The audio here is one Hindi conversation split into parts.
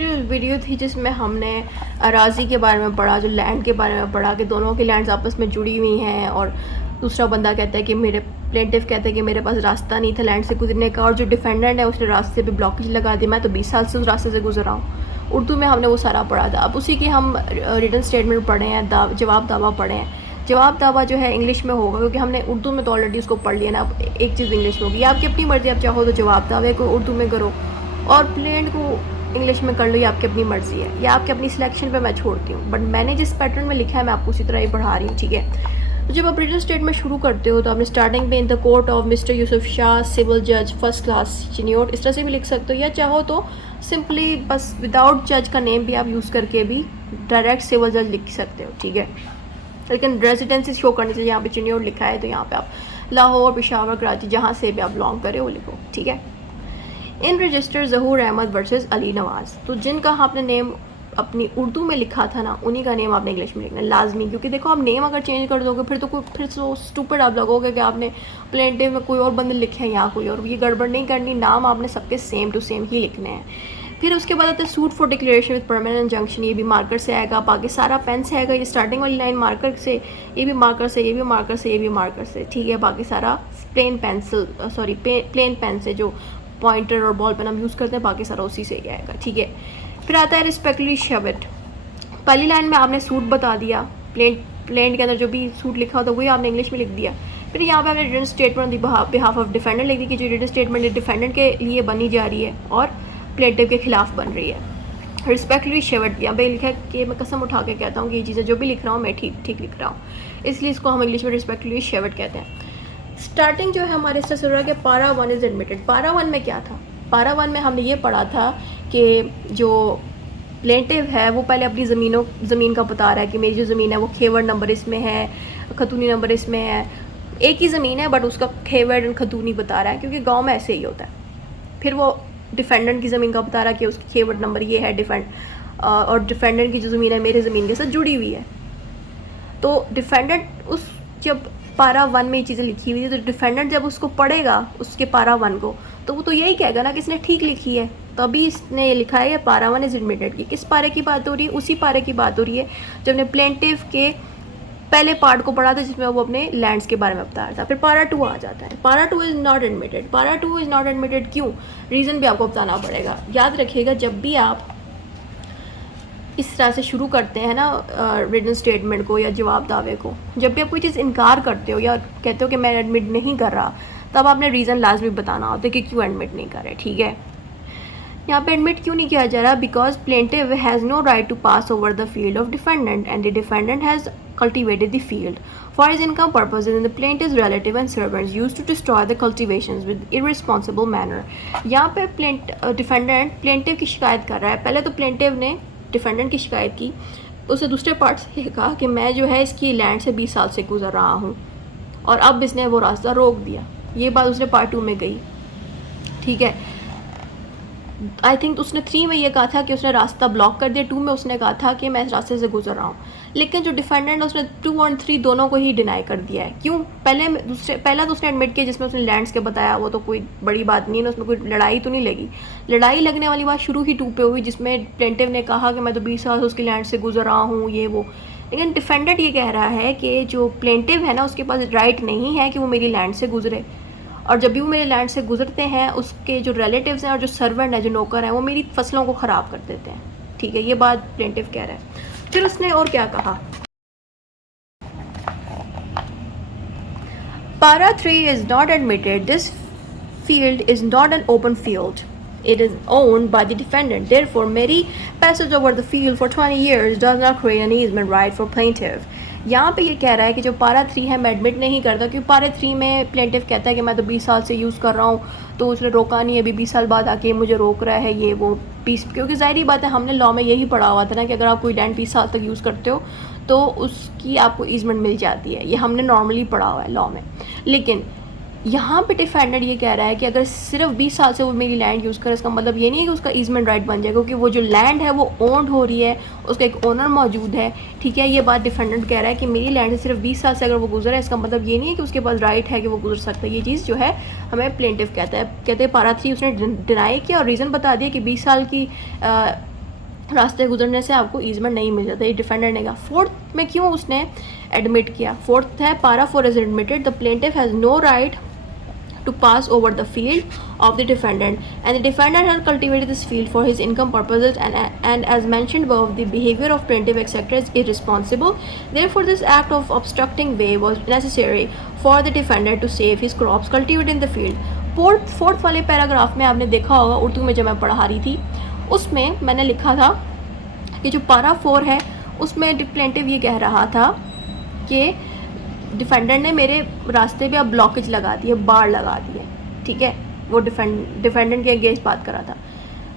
पिछली वीडियो थी जिसमें हमने अराज़ी के बारे में पढ़ा, जो लैंड के बारे में पढ़ा कि दोनों की लैंड्स आपस में जुड़ी हुई हैं और दूसरा बंदा कहता है कि प्लेंटिफ कहता है कि मेरे पास रास्ता नहीं था लैंड से गुजरने का और जो डिफेंडेंट है उसने रास्ते पे ब्लॉकेज लगा दी। मैं तो 20 साल से उस रास्ते से गुजर रहा हूँ। उर्दू में हमने वो सारा पढ़ा था। अब उसी की हम रिटन स्टेटमेंट पढ़े हैं, जवाब दावा पढ़े हैं। जवाब दावा जो है इंग्लिश में होगा क्योंकि हमने उर्दू में तो ऑलरेडी उसको पढ़ लिया ना। अब एक चीज़ इंग्लिश में होगी। आपकी अपनी मर्ज़ी, आप चाहो तो जवाब दावे को उर्दू में करो और प्लेंट को इंग्लिश में कर लो, ये आपकी अपनी मर्ज़ी है, या आपके अपनी सिलेक्शन पे मैं छोड़ती हूँ। बट मैंने जिस पैटर्न में लिखा है मैं आपको उसी तरह ही पढ़ा रही हूँ, ठीक है। तो जब आप रिटन स्टेटमेंट शुरू करते हो तो आपने स्टार्टिंग में in the court of mister Yusuf Shah civil जज फर्स्ट क्लास चिन्योट इस तरह से भी लिख सकते हो, या चाहो तो सिंपली बस विदाउट जज का नेम भी आप यूज़ करके भी डायरेक्ट सिविल जज लिख सकते हो, ठीक है। लेकिन रेजिडेंसी शो करनी चाहिए। यहाँ पे चिन्योट लिखा है तो यहाँ पे आप लाहौर, पेशावर, कराची जहाँ से भी आप बिलोंग करें वो लिखो, ठीक है। In register Zahoor Ahmad versus Ali Nawaz, तो जिनका आपने नेम अपनी उर्दू में लिखा था ना उन्हीं का नेम आपने इंग्लिश में लिखना है लाजमी। क्योंकि देखो आप नेम अगर चेंज कर दोगे फिर तो स्टूपिड आप लगोगे कि आपने प्लेंटिव में कोई और बंदे लिखे हैं यहाँ कोई और। ये गड़बड़ नहीं करनी, नाम आपने सबके सेम टू सेम ही लिखने हैं। फिर उसके बाद आता है suit for declaration with permanent injunction, ये भी मार्कर से आएगा। बाकी सारा पेन से आएगा। ये स्टार्टिंग वाली लाइन मार्कर से, ये भी मार्कर से, ये भी मार्कर से, ये भी मार्कर से, ठीक है। बाकी सारा प्लेन पेन से जो पॉइंटर और बॉल पेन हम यूज़ करते हैं बाकी सारा उसी से ही आएगा, ठीक है। फिर आता है रिस्पेक्टली शव इट। पहली लाइन में आपने सूट बता दिया, प्लेन के अंदर जो भी सूट लिखा होता है वही आपने इंग्लिश में लिख दिया। फिर यहाँ पे आपने written statement behalf of defendant लिख दी कि जो रिटन स्टेटमेंट डिफेंडेंट के लिए बनी जा रही है और प्लेंटिव के खिलाफ बन रही है। रिस्पेक्टली शव इट, यहाँ पे लिखा है कि मैं कसम उठा के कहता हूँ कि ये चीज़ें जो भी लिख रहा हूँ मैं ठीक लिख रहा हूँ, इसलिए इसको हम इंग्लिश में रिस्पेक्टली शव इट कहते हैं। स्टार्टिंग जो है हमारे इससे शुरू है कि पारा 1 इज़ एडमिटेड। पारा 1 में क्या था? पारा 1 में हमने ये पढ़ा था कि जो प्लेंटिव है वो पहले अपनी ज़मीन का बता रहा है कि मेरी जो ज़मीन है वो खेवर नंबर इसमें है, खतूनी नंबर इसमें है। एक ही ज़मीन है बट उसका खेवर एंड खतूनी बता रहा है क्योंकि गांव में ऐसे ही होता है। फिर वो डिफेंडेंट की ज़मीन का बता रहा है कि उसकी खेवर नंबर ये है और डिफेंडेंट की जो ज़मीन है मेरे ज़मीन के साथ जुड़ी हुई है। तो डिफेंडेंट उस जब पारा 1 में ये चीज़ें लिखी हुई है तो डिफेंडेंट जब उसको पढ़ेगा उसके पारा 1 को तो वो तो यही कहेगा ना कि इसने ठीक लिखी है। तो अभी इसने ये लिखा है पारा 1 इज एडमिटेड की। किस पारे की बात हो रही है? उसी पारे की बात हो रही है जब ने प्लेंटिव के पहले पार्ट को पढ़ा था जिसमें वो अपने लैंड्स के बारे में बता रहा था। फिर पारा 2 आ जाता है। पारा 2 इज़ नॉट एडमिटेड। पारा 2 इज़ नॉट एडमिटेड क्यों? रीज़न भी आपको बताना पड़ेगा। याद रखिएगा जब भी आप इस तरह से शुरू करते हैं ना रिटन स्टेटमेंट को या जवाब दावे को, जब भी आप कोई चीज़ इनकार करते हो या कहते हो कि मैं एडमिट नहीं कर रहा, तब आपने रीज़न लाजमी बताना होता है कि क्यों एडमिट नहीं कर रहे, ठीक है। यहाँ पे एडमिट क्यों नहीं किया जा रहा? Because plaintiff has no right to pass over the field of defendant and the defendant has cultivated the field for his income purposes and the plaintiff's relative and servants used to destroy the cultivations with irresponsible manner। यहाँ पे डिफेंडेंट प्लेंटिव की शिकायत कर रहा है। पहले तो प्लेंटिव ने डिफेंडेंट की शिकायत की, उसे दूसरे पार्ट से कहा कि मैं जो है इसकी लैंड से 20 साल से गुजर रहा हूँ और अब इसने वो रास्ता रोक दिया। ये बात उसने पार्ट 2 में गई, ठीक है। आई थिंक उसने 3 में ये कहा था कि उसने रास्ता ब्लॉक कर दिया। 2 में उसने कहा था कि मैं इस रास्ते से गुजर रहा हूँ। लेकिन जो डिफेंडेंट उसने 2 और 3 दोनों को ही डिनाई कर दिया है। क्यों? पहला तो उसने एडमिट किया जिसमें उसने लैंड्स के बताया, वो तो कोई बड़ी बात नहीं है, उसमें कोई लड़ाई तो नहीं लगी। लड़ाई लगने वाली बात शुरू ही 2 पे हुई जिसमें प्लेंटिव ने कहा कि मैं तो 20 साल से उसकी लैंड से गुजर रहा हूँ, ये वो। लेकिन डिफेंडेंट ये कह रहा है कि जो प्लेंटिव है ना उसके पास राइट नहीं है कि वो मेरी लैंड से गुजरे, और जब भी वो मेरे लैंड से गुजरते हैं उसके जो रिलेटिव्स हैं और जो सर्वेंट हैं, जो नौकर हैं, वो मेरी फसलों को ख़राब कर देते हैं, ठीक है। ये बात प्लेंटिव कह रहा है। फिर उसने और क्या कहा? पारा 3 is not admitted. This field is not an open field. It is owned by the defendant. Therefore, merely passage over the field for 20 years does not create an easement right for plaintiff। यहाँ पे ये कह रहा है कि जो पारा 3 है मैं एडमिट नहीं करता क्योंकि पारा 3 में प्लेंटिफ कहता है कि मैं तो 20 साल से यूज़ कर रहा हूँ, तो उसने रोका नहीं, अभी 20 साल बाद आके मुझे रोक रहा है, ये वो। क्योंकि ज़ाहिर बात है हमने लॉ में यही पढ़ा हुआ था ना कि अगर आप कोई लैंड 20 साल तक यूज़ करते हो तो उसकी आपको ईजमेंट मिल जाती है। ये हमने नॉर्मली पढ़ा हुआ है लॉ में। लेकिन यहाँ पे डिफेंडेंट ये कह रहा है कि अगर सिर्फ 20 साल से वो मेरी लैंड यूज़ करे, इसका मतलब ये नहीं है कि उसका ईजमेंट राइट बन जाएगा, क्योंकि वो जो लैंड है वो ओन्ड हो रही है, उसका एक ओनर मौजूद है, ठीक है। ये बात डिफेंडेंट कह रहा है कि मेरी लैंड से सिर्फ 20 साल से अगर वो गुजरा है, इसका मतलब ये नहीं है कि उसके पास राइट है कि वो गुजर सकता है। ये चीज़ जो है हमें प्लेंटिफ कहते हैं पारा 3 उसने डिनाई किया और रीज़न बता दिया कि 20 साल की रास्ते गुजरने से आपको ईजमेंट नहीं मिल जाता, ये डिफेंडेंट ने कहा। फोर्थ में क्यों उसने एडमिट किया, फोर्थ है para 4 is admitted the plaintiff has no right to pass over the field of the defendant and the defendant has cultivated this field for his income purposes and as mentioned above the behavior of plaintiff etc is irresponsible, therefore this act of obstructing way was necessary for the defendant to save his crops cultivated in the field। Fourth वाले पैराग्राफ में आपने देखा होगा, उर्दू में जब मैं पढ़ा रही थी उसमें मैंने लिखा था कि जो पारा 4 है उसमें प्लेंटिफ ये कह रहा था कि डिफेंडेंट ने मेरे रास्ते पे अब ब्लॉकेज लगा दी है, बाड़ लगा दी है, ठीक है, वो डिफेंडेंट के अगेंस्ट बात कर रहा था।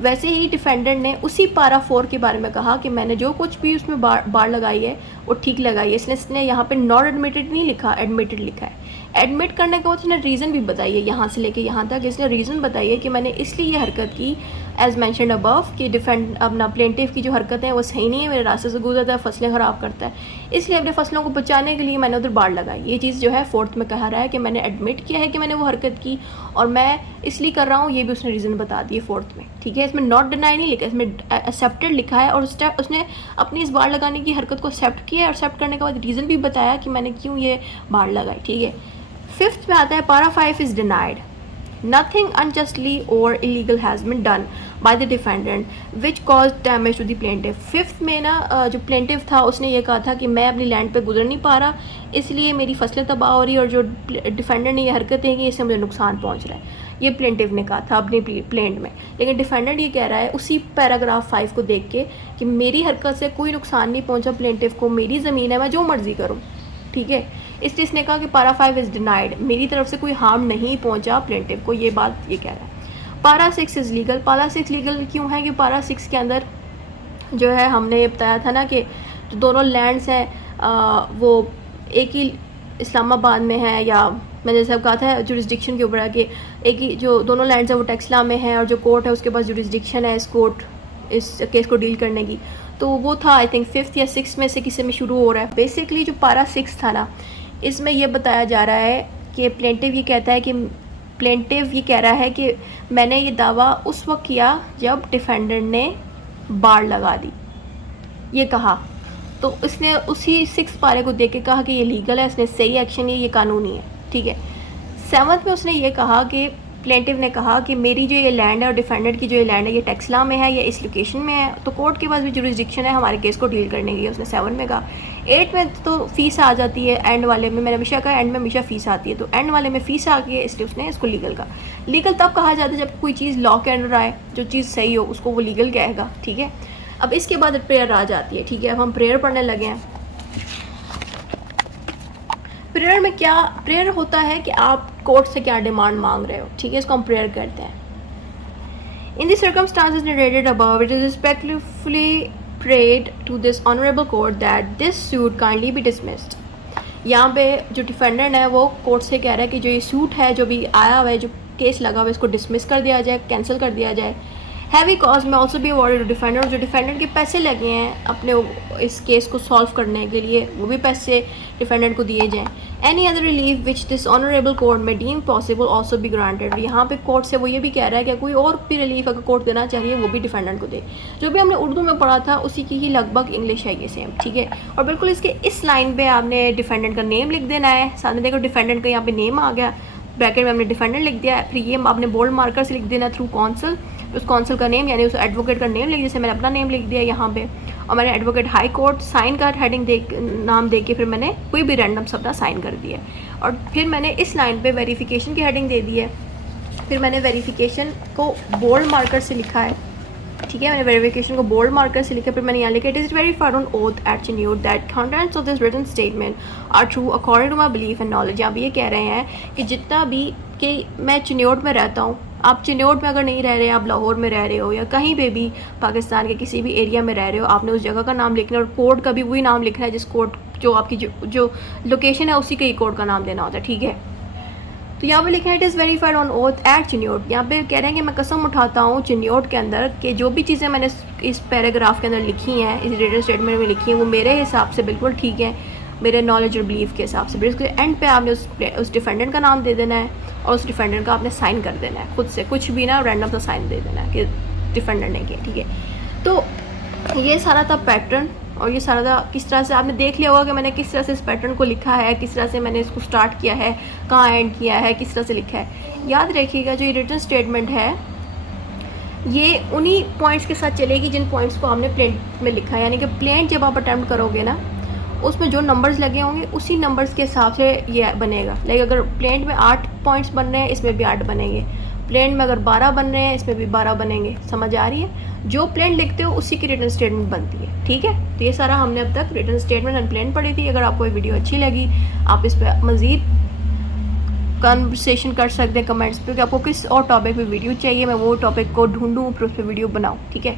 वैसे ही डिफेंडेंट ने उसी पारा 4 के बारे में कहा कि मैंने जो कुछ भी उसमें बाड़ लगाई है वो ठीक लगाई है, इसलिए इसने यहाँ पे नॉट एडमिटेड नहीं लिखा, एडमिटेड लिखा है। एडमिट करने के बाद उसने रीज़न भी बताई है, यहाँ से लेके यहाँ तक इसने रीज़न बताई है कि मैंने इसलिए ये हरकत की एज मैंशनड अबव कि अपना प्लेंटिफ की जो हरकत है वो सही नहीं है, मेरे रास्ते से गुजरता है, फसलें ख़राब करता है, इसलिए अपने फसलों को बचाने के लिए मैंने उधर बाड़ लगाई। ये चीज़ जो है फोर्थ में कहा रहा है कि मैंने एडमिट किया है कि मैंने वो हरकत की और मैं इसलिए कर रहा हूँ, ये भी उसने रीज़न बता दिए फोर्थ में, ठीक है। इसमें नॉट डिनाई नहीं लिखा, इसमें एक्सेप्टेड लिखा है और उसने अपनी इस बाड़ लगाने की हरकत को एक्सेप्ट किया और एक्सेप्ट करने के बाद रीज़न भी बताया कि मैंने क्यों ये बाड़ लगाई, ठीक है। फिफ्थ में आता है पारा 5 is denied nothing unjustly or illegal has been done by the defendant which caused damage to the plaintiff। Fifth में ना जो प्लेंटिफ था उसने ये कहा था कि मैं अपनी लैंड पे गुजर नहीं पा रहा, इसलिए मेरी फसलें तबाह हो रही है और जो डिफेंडेंट ने ये हरकतें हैं इससे मुझे नुकसान पहुंच रहा है, ये प्लेंटिफ ने कहा था अपनी प्लेंट में। लेकिन डिफेंडेंट ये कह रहा है उसी पैराग्राफ 5 को देख के कि मेरी हरकत से कोई नुकसान नहीं पहुँचा प्लेंटिफ को, मेरी ज़मीन है, मैं जो मर्ज़ी करूँ, ठीक है। इसलिए इसने कहा कि पारा 5 इज़ डिनाइड, मेरी तरफ से कोई हार्म नहीं पहुंचा प्लेंटिफ को, ये बात ये कह रहा है। पारा 6 इज़ लीगल, पारा 6 लीगल क्यों है कि पारा 6 के अंदर जो है हमने ये बताया था ना कि जो दोनों लैंड्स हैं वो एक ही इस्लामाबाद में है, या मैंने जैसे कहा था जुरिस्डिक्शन के ऊपर कि एक ही जो दोनों लैंड्स हैं वो टेक्सला में है और जो कोर्ट है उसके पास जुरिस्डिक्शन है इस केस को डील करने की, तो वो था आई थिंक 5th या 6th में से किसी में शुरू हो रहा है। बेसिकली जो पारा 6 था ना, इसमें यह बताया जा रहा है कि प्लेंटिव ये कहता है कि प्लेंटिव ये कह रहा है कि मैंने ये दावा उस वक्त किया जब डिफेंडेंट ने बाड़ लगा दी, ये कहा, तो इसने उसी 6 पारे को देख के कहा कि ये लीगल है, इसने सही एक्शन है, ये कानूनी है, ठीक है। 7th में उसने ये कहा कि प्लेंटिव ने कहा कि मेरी जो ये लैंड है और डिफेंडेंट की जो ये लैंड है ये टेक्सला में है या इस लोकेशन में है, तो कोर्ट के पास भी जुरिस्डिक्शन है हमारे केस को डील करने की, उसने 7 में कहा। 8 में तो फ़ीस आ जाती है, एंड वाले में मैंने हमेशा कहा एंड में हमेशा फ़ीस आती है, तो एंड वाले में फ़ीस आ गई है, इसलिए उसने इसको लीगल कहा। लीगल तब कहा जाता है जब कोई चीज़ लॉ के अंडर आए, जो चीज़ सही हो उसको वो लीगल कहेगा, ठीक है। अब इसके बाद प्रेयर आ जाती है, ठीक है। अब हम प्रेयर पढ़ने लगे हैं। प्रेयर में क्या, प्रेयर होता है कि आप कोर्ट से क्या डिमांड मांग रहे हो, ठीक है, इसको हम प्रेयर करते हैं। In the circumstances narrated above it is respectfully prayed to this honorable court that this suit kindly be dismissed। यहाँ पे जो डिफेंडेंट है वो कोर्ट से कह रहा है कि जो ये सूट है, जो भी आया हुआ है, जो केस लगा हुआ है, इसको डिसमिस कर दिया जाए, कैंसिल कर दिया जाए। हैवी कॉज में also be awarded to defendant, जो डिफेंडेंट के पैसे लगे हैं अपने इस केस को सॉल्व करने के लिए, वो भी पैसे डिफेंडेंट को दिए जाएँ। Any other relief which this honourable court may deem possible also be granted. यहाँ पे कोर्ट से वो ये भी कह रहा है कि कोई और भी रिलीफ अगर कोर्ट देना चाहिए वो भी डिफेंडेंट को दे। जो भी हमने उर्दू में पढ़ा था उसी की ही लगभग इंग्लिश है ये सेम, ठीक है। और बिल्कुल इसके इस लाइन पे आपने डिफेंडेंट का नेम लिख देना है, सामने देखो डिफेंडेंट का यहाँ पे नेम आ गया, ब्रैकेट में हमने डिफेंडेंट लिख दिया है, फिर ये आपने बोल्ड मार्कर से लिख देना थ्रू कौंसल, उस कौंसल का नेम यानी उस एडवोकेट का नेम लिख, जैसे मैंने अपना नेम लिख दिया यहाँ पे, और मैंने एडवोकेट हाई कोर्ट साइन का हेडिंग नाम दे के फिर मैंने कोई भी रैंडम शब्द साइन कर दिया, और फिर मैंने इस लाइन पे वेरिफिकेशन की हेडिंग दे दी है, फिर मैंने वेरिफिकेशन को बोल्ड मार्कर से लिखा है, ठीक है, मैंने वेरिफिकेशन को बोल्ड मार्कर से लिखा, फिर मैंने यहाँ लिखा it is verified on oath at Chiniot that contents of this written statement are true according to my belief and knowledge. यहाँ भी ये कह रहे हैं कि जितना भी कि मैं चिन्यूट में रहता हूँ, आप चिन्यूट में अगर नहीं रह रहे, आप लाहौर में रह रहे हो या कहीं पे भी पाकिस्तान के किसी भी एरिया में रह रहे हो, आपने उस जगह का नाम लिखना है और कोर्ट का भी वही नाम लिखना है जिस कोर्ट जो आपकी जो लोकेशन है उसी के ही कोर्ट का नाम देना होता है, ठीक है। तो यहाँ पे लिखा है it is verified on oath at Chiniot. यहाँ पे कह रहे हैं कि मैं कसम उठाता हूँ चिन्यूट के अंदर कि जो भी चीज़ें मैंने इस पैराग्राफ के अंदर लिखी हैं, इस रिटन स्टेटमेंट में लिखी हैं, वो मेरे हिसाब से बिल्कुल ठीक है, मेरे नॉलेज और बिलीफ के हिसाब से। फिर इसके एंड पे आपने उस डिफेंडेंट का नाम दे देना है और उस डिफेंडेंट का आपने साइन कर देना है खुद से, कुछ भी ना रैंडम सा साइन दे देना है कि डिफेंडेंट ने किया, ठीक है। तो ये सारा था पैटर्न, और ये सारा था किस तरह से आपने देख लिया होगा कि मैंने किस तरह से इस पैटर्न को लिखा है, किस तरह से मैंने इसको स्टार्ट किया है, कहाँ एंड किया है, किस तरह से लिखा है। याद रखिएगा जो ये रिटन स्टेटमेंट है ये उन्हीं पॉइंट्स के साथ चलेगी जिन पॉइंट्स को हमने प्लेंट में लिखा है, यानी कि प्लेंट जब आप अटैम्प्ट करोगे ना उसमें जो नंबर्स लगे होंगे उसी नंबर्स के हिसाब से ये बनेगा। लाइक अगर प्लेंट में 8 पॉइंट्स बन रहे हैं इसमें भी 8 बनेंगे, प्लेंट में अगर 12 बन रहे हैं इसमें भी 12 बनेंगे। समझ आ रही है? जो प्लेंट लिखते हो उसी की रिटन स्टेटमेंट बनती है, ठीक है। तो ये सारा हमने अब तक रिटन स्टेटमेंट एंड प्लेंट पढ़ी थी। अगर आपको ये वीडियो अच्छी लगी आप इस पर मज़ीद कन्वर्सेशन कर सकते हैं कमेंट्स पे कि आपको किस और टॉपिक पे वीडियो चाहिए, मैं वो टॉपिक को ढूंढूँ फिर उस पर वीडियो बनाऊँ, ठीक है।